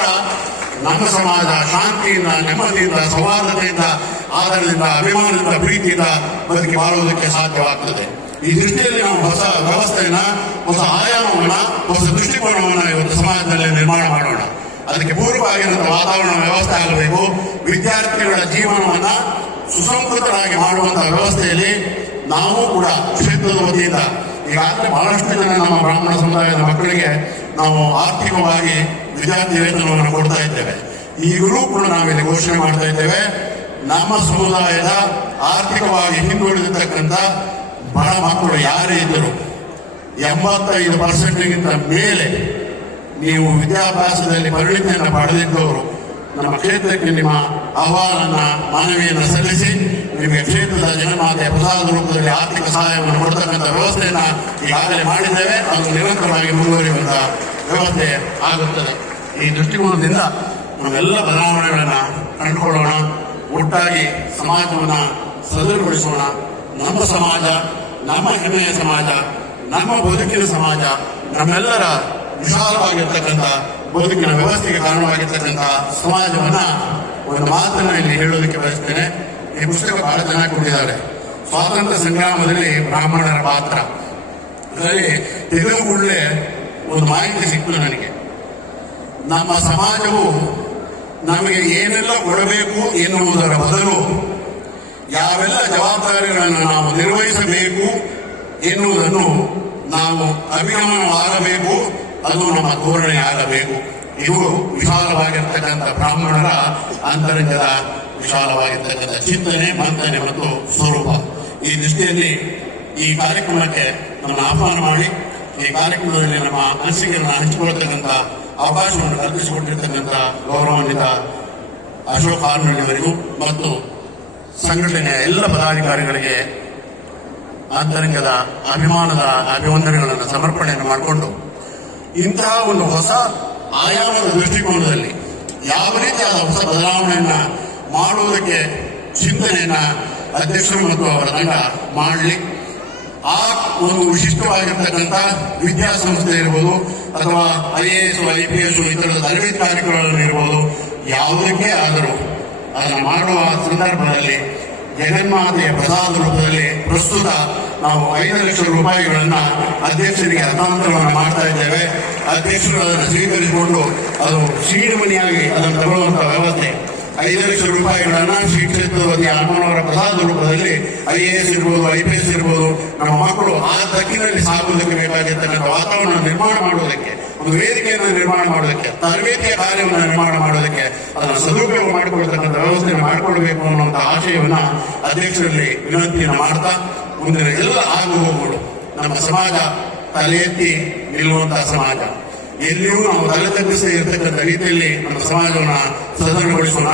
ನಮ್ಮ ಸಮಾಜ ಶಾಂತಿಯಿಂದ, ನೆಮ್ಮದಿಯಿಂದ, ಸೌಹಾರ್ದತೆಯಿಂದ ಆಧಾರದಿಂದ ಅಭಿಮಾನದಿಂದ, ಪ್ರೀತಿಯಿಂದ ಬದುಕಿ ಬಾಳುವುದಕ್ಕೆ ಸಾಧ್ಯವಾಗ್ತದೆ. ಈ ದೃಷ್ಟಿಯಲ್ಲಿ ನಾವು ಹೊಸ ವ್ಯವಸ್ಥೆಯನ್ನ, ಹೊಸ ಆಯಾಮವನ್ನ, ಹೊಸ ದೃಷ್ಟಿಕೋನವನ್ನ ಇವತ್ತು ಸಮಾಜದಲ್ಲಿ ನಿರ್ಮಾಣ ಮಾಡೋಣ. ಅದಕ್ಕೆ ಪೂರ್ವವಾಗಿರುವಂತಹ ವಾತಾವರಣ ವ್ಯವಸ್ಥೆ ಆಗಬೇಕು. ವಿದ್ಯಾರ್ಥಿಗಳ ಜೀವನವನ್ನ ಸುಸಂಕೃತರಾಗಿ ಮಾಡುವಂತಹ ವ್ಯವಸ್ಥೆಯಲ್ಲಿ ನಾವು ಕೂಡ ಕ್ಷೇತ್ರದ ವತಿಯಿಂದ ಈಗಾಗಲೇ ಬಹಳಷ್ಟು ಜನ ನಮ್ಮ ಬ್ರಾಹ್ಮಣ ಸಮುದಾಯದ ಮಕ್ಕಳಿಗೆ ನಾವು ಆರ್ಥಿಕವಾಗಿ ವಿದ್ಯಾರ್ಥಿ ವೇತನವನ್ನು ಕೊಡ್ತಾ ಇದ್ದೇವೆ. ಈಗಲೂ ಕೂಡ ನಾವಿಲ್ಲಿ ಘೋಷಣೆ ಮಾಡ್ತಾ ಇದ್ದೇವೆ. ನಮ್ಮ ಸಮುದಾಯದ ಆರ್ಥಿಕವಾಗಿ ಹಿಂದುಳಿದಿರ್ತಕ್ಕಂಥ ಬಡ ಮಕ್ಕಳು ಯಾರೇ ಇದ್ದರು ಎಂಬತ್ತೈದು ಪರ್ಸೆಂಟ್ಗಿಂತ ಮೇಲೆ ನೀವು ವಿದ್ಯಾಭ್ಯಾಸದಲ್ಲಿ ಪರಿಣಿತಿಯನ್ನು ಪಡೆದಿದ್ದವರು ನಮ್ಮ ಕ್ಷೇತ್ರಕ್ಕೆ ನಿಮ್ಮ ಅಹವಾಲನ್ನ, ಮನವಿಯನ್ನು ಸಲ್ಲಿಸಿ ನಿಮಗೆ ಕ್ಷೇತ್ರದ ಜನಮಾತೆಯ ಪ್ರಸಾದ ರೂಪದಲ್ಲಿ ಆರ್ಥಿಕ ಸಹಾಯವನ್ನು ಕೊಡ್ತಕ್ಕಂಥ ವ್ಯವಸ್ಥೆಯನ್ನು ಈಗಾಗಲೇ ಮಾಡಿದ್ದೇವೆ. ಅದು ನಿರಂತರವಾಗಿ ಮುಂದುವರಿಯುವಂತಹ ವ್ಯವಸ್ಥೆ ಆಗುತ್ತದೆ. ಈ ದೃಷ್ಟಿಕೋನದಿಂದ ನಾವೆಲ್ಲ ಬದಲಾವಣೆಗಳನ್ನ ಕಂಡುಕೊಳ್ಳೋಣ, ಒಟ್ಟಾಗಿ ಸಮಾಜವನ್ನ ಸದೃಢಗೊಳಿಸೋಣ. ನಮ್ಮ ಸಮಾಜ, ನಮ್ಮ ಹೆಮ್ಮೆಯ ಸಮಾಜ, ನಮ್ಮ ಬದುಕಿನ ಸಮಾಜ, ನಮ್ಮೆಲ್ಲರ ವಿಶಾಲವಾಗಿರ್ತಕ್ಕಂಥ ಬದುಕಿನ ವ್ಯವಸ್ಥೆಗೆ ಕಾರಣವಾಗಿರ್ತಕ್ಕಂಥ ಸಮಾಜವನ್ನ ಒಂದು ಮಾತನ್ನ ಇಲ್ಲಿ ಹೇಳೋದಕ್ಕೆ ಬಯಸ್ತೇನೆ. ಈ ಪುಸ್ತಕ ಬಹಳ ಜನ ಕೊಟ್ಟಿದ್ದಾರೆ. ಸ್ವಾತಂತ್ರ್ಯ ಸಂಗ್ರಾಮದಲ್ಲಿ ಬ್ರಾಹ್ಮಣರ ಪಾತ್ರ. ಅದರಲ್ಲಿ ಕೂಡಲೇ ಒಂದು ಮಾಹಿತಿ ಸಿಕ್ತು ನನಗೆ. ನಮ್ಮ ಸಮಾಜವು ನಮಗೆ ಏನೆಲ್ಲ ಕೊಡಬೇಕು ಎನ್ನುವುದರ ಬದಲು ಯಾವೆಲ್ಲ ಜವಾಬ್ದಾರಿಗಳನ್ನು ನಾವು ನಿರ್ವಹಿಸಬೇಕು ಎನ್ನುವುದನ್ನು ನಾವು ಅಭಿಗಮನವಾಗಬೇಕು, ಅದು ನಮ್ಮ ಧೋರಣೆ ಆಗಬೇಕು ಇದು ವಿಶಾಲವಾಗಿರ್ತಕ್ಕಂಥ ಬ್ರಾಹ್ಮಣರ ಅಂತರಂಗದ ವಿಶಾಲವಾಗಿರ್ತಕ್ಕಂಥ ಚಿಂತನೆ, ಮಂಥನೆ ಮತ್ತು ಸ್ವರೂಪ. ಈ ದೃಷ್ಟಿಯಲ್ಲಿ ಈ ಕಾರ್ಯಕ್ರಮಕ್ಕೆ ನಮ್ಮನ್ನು ಆಹ್ವಾನ ಮಾಡಿ. ಈ ಕಾರ್ಯಕ್ರಮದಲ್ಲಿ ನಮ್ಮ ಅನಿಸಿಕೆಯನ್ನು ಹಂಚಿಕೊಳ್ಳತಕ್ಕಂಥ ಅವಕಾಶವನ್ನು ಕಲ್ಪಿಸಿಕೊಟ್ಟಿರ್ತಕ್ಕಂಥ ಗೌರವಾನ್ವಿತ ಅಶೋಕ್ ಆರ್ನಳ್ಳಿಯವರಿಗೂ ಮತ್ತು ಸಂಘಟನೆಯ ಎಲ್ಲ ಪದಾಧಿಕಾರಿಗಳಿಗೆ ಆಂತರಿಕದ ಅಭಿಮಾನದ ಅಭಿವಂದನೆಗಳನ್ನು ಸಮರ್ಪಣೆಯನ್ನು ಮಾಡಿಕೊಂಡು ಇಂತಹ ಒಂದು ಹೊಸ ಆಯಾಮದ ದೃಷ್ಟಿಕೋನದಲ್ಲಿ ಯಾವ ರೀತಿಯಾದ ಹೊಸ ಬದಲಾವಣೆಯನ್ನ ಮಾಡುವುದಕ್ಕೆ ಚಿಂತನೆಯನ್ನ ಅಧ್ಯಕ್ಷರು ಮತ್ತು ಅವರ ತಂಡ ಮಾಡಲಿ. ಆ ಒಂದು ವಿಶಿಷ್ಟವಾಗಿರ್ತಕ್ಕಂಥ ವಿದ್ಯಾಸಂಸ್ಥೆ ಇರ್ಬೋದು, ಅಥವಾ I A S I P S ಇತರ ತರಬೇತಿ ಕಾರ್ಯಕ್ರಮಗಳಲ್ಲಿ ಇರ್ಬೋದು, ಯಾವುದಕ್ಕೆ ಆದರೂ ಅದನ್ನು ಮಾಡುವ ಸಂದರ್ಭದಲ್ಲಿ ಜಗನ್ಮಾತೆಯ ಪ್ರಸಾದ ರೂಪದಲ್ಲಿ ಪ್ರಸ್ತುತ ನಾವು ಐದು ಲಕ್ಷ ರೂಪಾಯಿಗಳನ್ನು ಅಧ್ಯಕ್ಷರಿಗೆ ಹಸ್ತಾಂತರವನ್ನು ಮಾಡ್ತಾ ಇದ್ದೇವೆ. ಅಧ್ಯಕ್ಷರು ಅದನ್ನು ಸ್ವೀಕರಿಸಿಕೊಂಡು ಅದು ಸೀಡ್ ಮನಿಯಾಗಿ ಅದನ್ನು ತಗೊಳ್ಳುವಂಥ ವ್ಯವಸ್ಥೆ ಐದು ಲಕ್ಷ ರೂಪಾಯಿಗಳನ್ನ ಶ್ರೀ ಅಮ್ಮನವರ ಪ್ರಸಾದ ರೂಪದಲ್ಲಿ ಐ ಎ ಎಸ್ ಇರ್ಬೋದು, ಐ ಪಿ ಎಸ್ ಇರ್ಬೋದು, ನಮ್ಮ ಮಕ್ಕಳು ಆ ತಕ್ಕಿನಲ್ಲಿ ಸಾಗುವುದಕ್ಕೆ ಬೇಕಾಗಿರ್ತಕ್ಕಂಥ ವಾತಾವರಣ ನಿರ್ಮಾಣ ಮಾಡುವುದಕ್ಕೆ, ಒಂದು ವೇದಿಕೆಯನ್ನು ನಿರ್ಮಾಣ ಮಾಡೋದಕ್ಕೆ ತರಬೇತಿಯ ಕಾರ್ಯವನ್ನು ನಿರ್ಮಾಣ ಮಾಡೋದಕ್ಕೆ ಅದನ್ನು ಸದುಪಯೋಗ ಮಾಡಿಕೊಳ್ತಕ್ಕಂಥ ವ್ಯವಸ್ಥೆಯನ್ನು ಮಾಡಿಕೊಳ್ಬೇಕು ಅನ್ನುವಂಥ ಆಶಯವನ್ನ ಅಧ್ಯಕ್ಷರಲ್ಲಿ ವಿನಂತಿಯನ್ನು ಮಾಡ್ತಾ ಮುಂದಿನ ಎಲ್ಲ ಆಗು ನಮ್ಮ ಸಮಾಜ ತಲೆ ಎತ್ತಿ ನಿಲ್ಲುವಂತಹ ಸಮಾಜ. ಎಲ್ಲಿಯೂ ನಾವು ತಲೆ ತಗ್ಗಿಸದೇ ಇರತಕ್ಕಂಥ ರೀತಿಯಲ್ಲಿ ನಮ್ಮ ಸಮಾಜವನ್ನ ಸದೃಢಗೊಳಿಸೋಣ,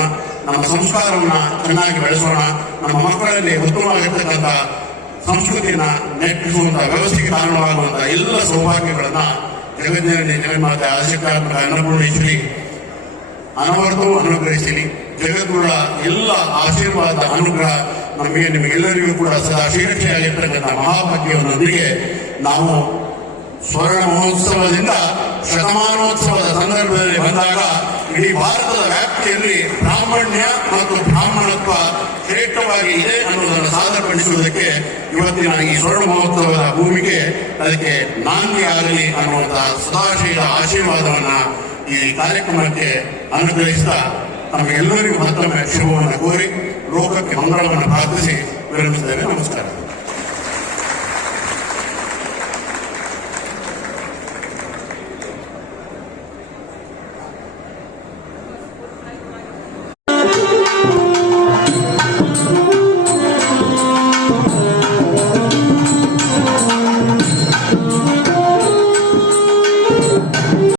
ನಮ್ಮ ಸಂಸ್ಕಾರವನ್ನ ಚೆನ್ನಾಗಿ ಬೆಳೆಸೋಣ, ನಮ್ಮ ಮಕ್ಕಳಲ್ಲಿ ಉತ್ತಮವಾಗಿರ್ತಕ್ಕಂಥ ಸಂಸ್ಕೃತಿಯನ್ನ ನೆಟ್ಟಿಸುವಂತಹ ವ್ಯವಸ್ಥೆಗೆ ಕಾರಣವಾಗುವಂತಹ ಎಲ್ಲ ಸೌಭಾಗ್ಯಗಳನ್ನ ಜಗಜ್ಞಾನಿ ಜಗನ್ಮಾತೆ ಆಶಕಾತ್ಮಕ ಅನ್ನಪೂರ್ಣೇಶ್ವರಿ ಅನವರ್ತವೂ ಅನುಗ್ರಹಿಸಲಿ ಜಗದ್ಗುರುಳ ಎಲ್ಲ ಆಶೀರ್ವಾದ ಅನುಗ್ರಹ ನಮಗೆ, ನಿಮಗೆಲ್ಲರಿಗೂ ಕೂಡ ಸದಾ ಶ್ರೀರಕ್ಷೆಯಾಗಿರ್ತಕ್ಕಂಥ ಮಹಾಭಾಗ್ಯವನ್ನೊಂದಿಗೆ ನಾವು ಸ್ವರ್ಣ ಮಹೋತ್ಸವದಿಂದ ಶತಮಾನೋತ್ಸವದ ಸಂದರ್ಭದಲ್ಲಿ ಬಂದಾಗ ಇಡೀ ಭಾರತದ ವ್ಯಾಪ್ತಿಯಲ್ಲಿ ಬ್ರಾಹ್ಮಣ್ಯ ಮತ್ತು ಬ್ರಾಹ್ಮಣತ್ವ ಶ್ರೇಷ್ಠವಾಗಿ ಇದೆ ಅನ್ನೋದನ್ನು ಸಾದರಪಡಿಸುವುದಕ್ಕೆ ಇವತ್ತಿನ ಈ ಸ್ವರ್ಣ ಮಹೋತ್ಸವದ ಭೂಮಿಗೆ ಅದಕ್ಕೆ ನಾಂದಿ ಆಗಲಿ ಅನ್ನುವಂತಹ ಸದಾಶಯದ ಆಶೀರ್ವಾದವನ್ನ ಈ ಕಾರ್ಯಕ್ರಮಕ್ಕೆ ಅನುಗ್ರಹಿಸ್ತಾ ನಮಗೆಲ್ಲರಿಗೂ ಮತ್ತೊಮ್ಮೆ ಶುಭವನ್ನು ಕೋರಿ ಲೋಕಕ್ಕೆ ಮಂಗಳವನ್ನು ಪ್ರಾರ್ಥಿಸಿ ವಿರಮಿಸುತ್ತೇವೆ ನಮಸ್ಕಾರ.